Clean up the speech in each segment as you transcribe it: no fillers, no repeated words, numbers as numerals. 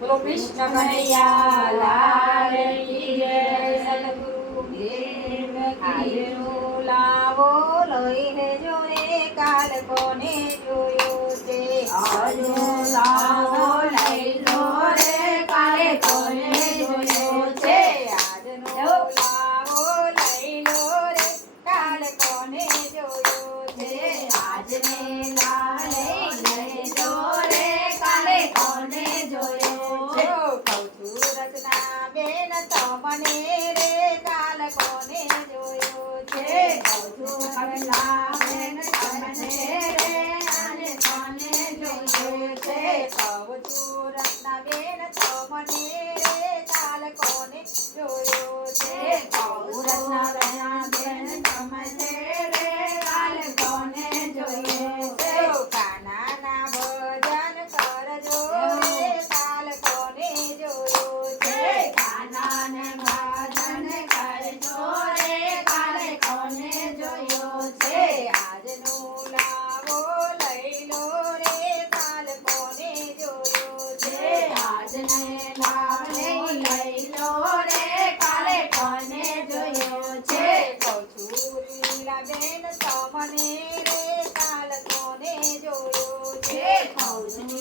બોલો કૃષ્ણ કનૈયા લાલ કી જય. સદગુરુ દેવ કી જય. લાવો લઈને જો રે કાલ કોને જોયો છે. આજનો લાવો લઈ લો રે કાલે કોને જોયો છે. આજનો લાવો લઈ લો રે કાલ કોને જોયો છે. આજને લાલે લઈ લો રે કાલે કોને જોયો છે. કહું છું રચના બેન તમને રે કાલ કોને જોયો છે. કહું છું કમલા બેન તમને રે અને કોને જોયો છે. કહું છું રચના બેન તમને રે કાલ કોને જોયો છે. કહું રચના બેન તમને રે કાલે કોને જોયો છે. કાનાના ભજન કરજો રે કાલ કોને જોયો છે. કાનાને ભજન કરજો રે કાલે કોને જોયો છે. આજનું લાવો લઈ લો રે કાલ કોને જોયો છે. આજને લાલે લઈ લો રે કાલે કોને જોયો છે. કહું છું લીલાબેન તમને રે કાલ કોને જોયો છે. કહું છું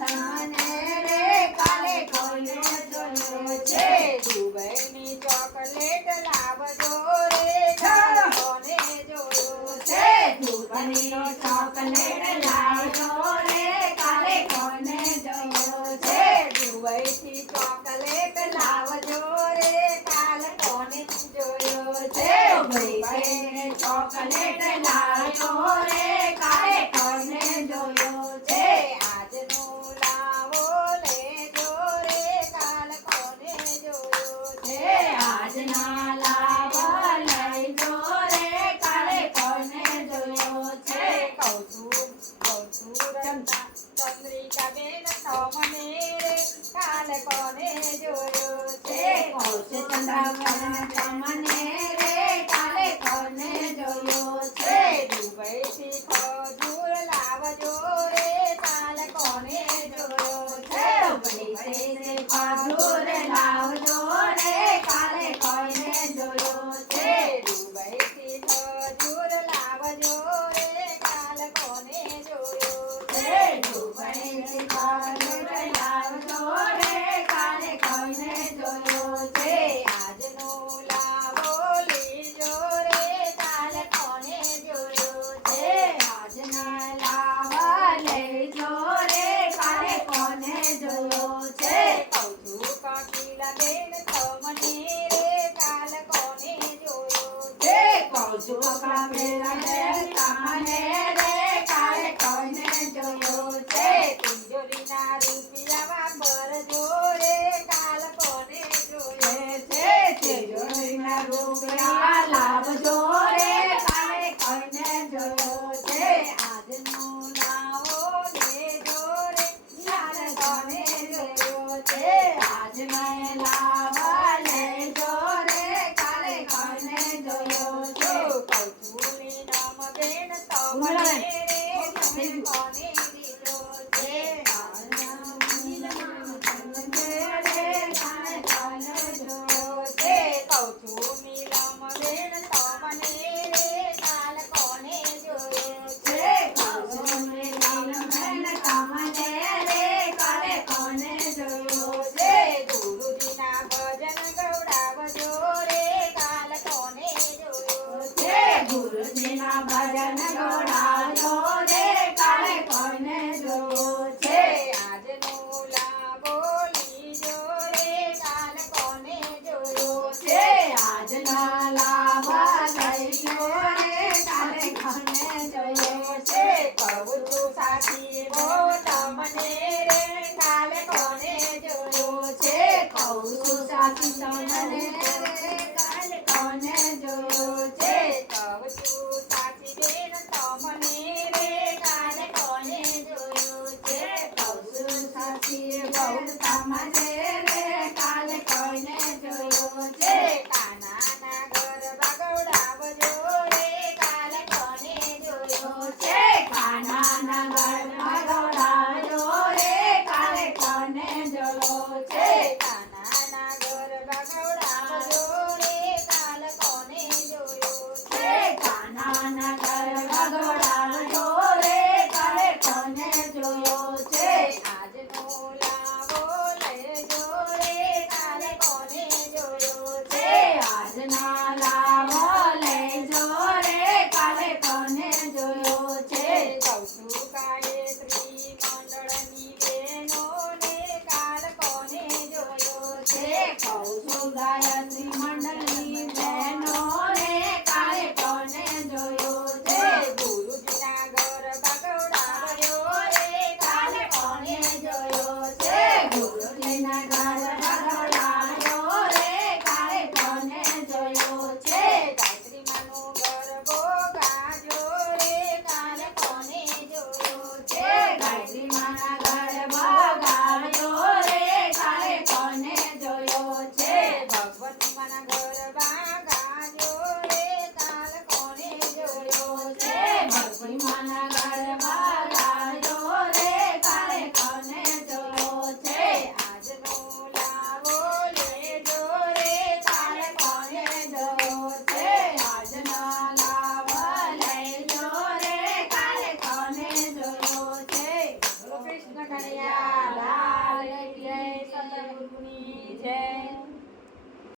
તમને રે કાલે કોને જોયો છે. દુબઈની ચોકલેટ લાવજો રે કાલ કોને જોયો છે. દુબઈનો ચોકલેટ લાવજો રે કાલે કોને જોયો છે. દુબઈથી ચોકલેટ લાવજો રે કાલ કોને જોયો છે. દુબઈને ચોકલેટ લાવજો રે કાલે કોને જોયો છે. આજનું લાવો લેજો રે કાલ કોને જોયો છે. આજના લાવા લઈ જો રે કાલે કોને જોયો છે. કહું છું રમતા ચંદ્રિકાબેન તમને રે કાલ કોને જોયો છે. કૌશ ચંદ્રવન તમને રે કાલે કોને જોયો છે. દુબઈથી ખજૂર લાવજો રે કાલ કોને જોયો છે. દુબઈથી ખજૂર લાવજો રે કાલે કોને જોયો છે. દુબઈથી ખજૂર લાવજો રે કાલ કોને જોયો છે. દુબઈથી ખજૂર લાવજો રે કાલે કોને જોયો છે. આજનું લાવો લીજો રે કાલ કોને જોયો છે. આજના લાવા લઈ જો રે કાલે કોને જોયો છે. કહું છું કપિલાબેન તમને રે કાલ કોને જોયો છે. કહું છું કપિલા બેન તમને રે કાલે કોને જોયો છે. તિજોરીના રૂપિયા વાપરજો રે કાલ કોને જોયો છે. તિજોરીના રૂપિયા લાવજો રે કાલે કોને જોયો છે. આજનું લાવો લેજો રે કાલ કોને જોયો છે. આજના લાવા લઈ જો રે કાલે કોને જોયો છે. કહું છું લીનમ બેન તમને રે તમે કોને દીધો છે. કહું છું નીલમ બેન તમને રે કાલ કોને જોયો છે. ગુરુજીના ભજન ગવડાવજો રે કાલ કોને જોયો છે. ગુરુજીના ભજન ગોડાજો રે કાલે કોને જોયો છે. આજનું લાવો લીજો રે કાલ કોને જોયો છે. આજના લાવા લઈ લો રે કાલે કોને જોયો છે. કહું છું સાચી બો તમને રે કાલ કોને જોયો છે. કહું છું સાચી તમને રે કાલે કોને જોયો છે. કહું છું સાચી બેન તમને રે કાલ કોને જોયો છે. કહું છું સાચી બહુ તમને રે કાલે કોને જોયો છે. કાનાના ગરબા ગવડાવજો રે કાલ કોને જોયો છે. કાનાના ગળમાં ગોડાજો રે કાલે કોને જોયો ચાલો છે.